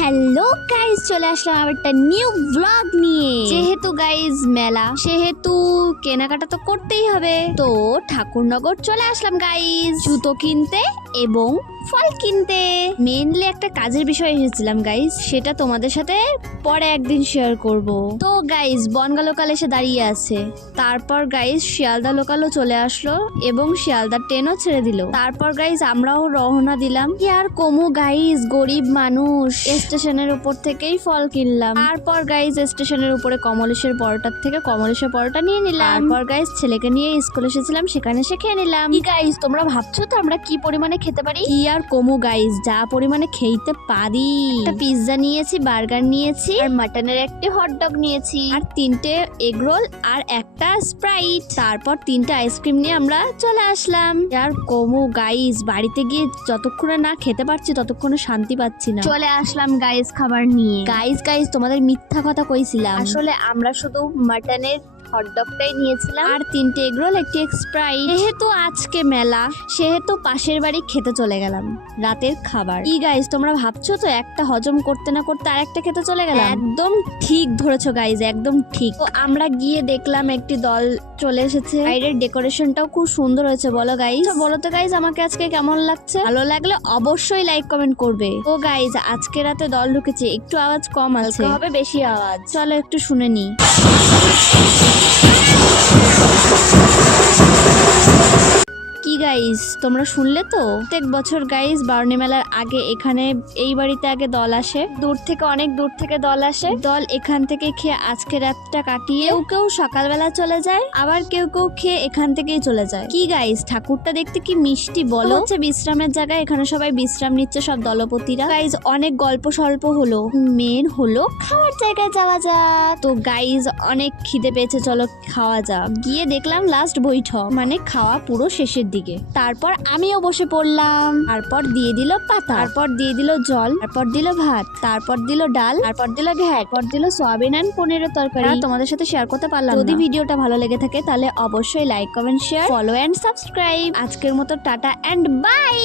Hello guys, চলে আসলাম আবার একটা নিউ ব্লগ নিয়ে। যেহেতু গাইস মেলা, সেহেতু কেনাকাটা তো করতেই হবে। তো ঠাকুরনগর চলে আসলাম গাইস জুতো কিনতে এবং ফল কিনতে। মেইনলি একটা কাজের বিষয়ে এসেছিলাম গাইস, সেটা তোমাদের সাথে পরে একদিন শেয়ার করব। তো গাইস বনগা লোকাল এসে দাঁড়িয়ে আছে। তারপর গাইস শিয়ালদা লোকালও চলে আসলো এবং শিয়ালদা ট্রেনও ছেড়ে দিল। তারপর গাইস আমরাও রওনা দিলাম। কি আর কমু গাইস, গরিব মানুষ, স্টেশনের উপর থেকেই ফল কিনলাম। তারপর গাইস স্টেশনের উপরে কমলেশের পরোটার থেকে কমলেশের পরোটা নিয়ে নিলাম। তারপর গাইস ছেলেকে নিয়ে স্কুল এসেছিলাম, সেখানে এসে খেয়ে নিলাম। কি গাইস তোমরা ভাবছো তো আমরা কি পরিমাণে খেতে পারি? কি আর কমু গাইস, যা পরিমাণে খেতে পারি। একটা পিৎজা নিয়েছি, বার্গার নিয়েছি, আর মাটনের একটি হটডগ নিয়েছি, আর 3টে এগ রোল আর একটা স্প্রাইট। তারপর 3টে আইসক্রিম নিয়ে আমরা চলে আসলাম। আর কমু গাইস, বাড়িতে গিয়ে যতক্ষণে না খেতে পারছি ততক্ষণে শান্তি পাচ্ছি না। চলে আসলাম গাইস খাবার নিয়ে। গাইস তোমাদের মিথ্যা কথা কইছিলাম, আসলে আমরা শুধু মাটনের হটডগটাই নিয়েছিলাম আর 3টে এগ রোল, একটি স্প্রাইট। যেহেতু আজকে মেলা, সেহেতু পাশের বাড়ি খেতে চলে গেলাম রাতের খাবার। কি গাইস তোমরা ভাবছো তো একটা হজম করতে না করতে আরেকটা খেতে চলে গেলাম? একদম ঠিক ধরেছো গাইস, একদম ঠিক। তো আমরা গিয়ে দেখলাম একটি দল চলে এসেছে। বাইরের ডেকোরেশনটাও খুব সুন্দর হয়েছে। বলো গাইস, বলো তো গাইস আমাকে আজকে কেমন লাগছে? ভালো লাগলে অবশ্যই লাইক কমেন্ট করবে। তো গাইস আজকে রাতে দল ঢুকেছে, একটু আওয়াজ কম আছে, হবে বেশি আওয়াজ। চলো একটু শুনে নি। কি গাইস তোমরা শুনলে তো? প্রত্যেক বছর গাইস বারণী মেলার আগে এখানে এই বাড়িতে আগে দল আসে, দূর থেকে অনেক দূর থেকে দল আসে। দল এখান থেকে খেয়ে আজকে রাতটা কাটিয়ে কেউ সকালবেলা চলে যায়, আবার কেউ খেয়ে এখান থেকেই চলে যায়। কি গাইস ঠাকুরটা দেখতে কি মিষ্টি বলো। হচ্ছে বিশ্রামের জায়গায়, এখানে সবাই বিশ্রাম নিচ্ছে, সব দলপতিরা। গাইস অনেক গল্প স্বল্প হলো, মেন হলো খাওয়ার জায়গায় যাওয়া যাক। তো গাইস অনেক খিদে পেয়েছে, চলো খাওয়া যাক। গিয়ে দেখলাম লাস্ট বৈঠক, মানে খাওয়া পুরো শেষের দিকে। তারপর আমিও বসে পড়লাম। তারপর দিয়ে দিল পাতা, তারপর দিয়ে দিল জল, তারপর দিল ভাত, তারপর দিল ডাল, তারপর দিল ঘ্যাট, তারপর দিল সয়াবিন এন্ড পনিরের তরকারি। তোমাদের সাথে শেয়ার করতে পারলাম। যদি ভিডিওটা ভালো লেগে থাকে তাহলে অবশ্যই like comment share follow and subscribe. আজকের মতো টাটা এন্ড বাই।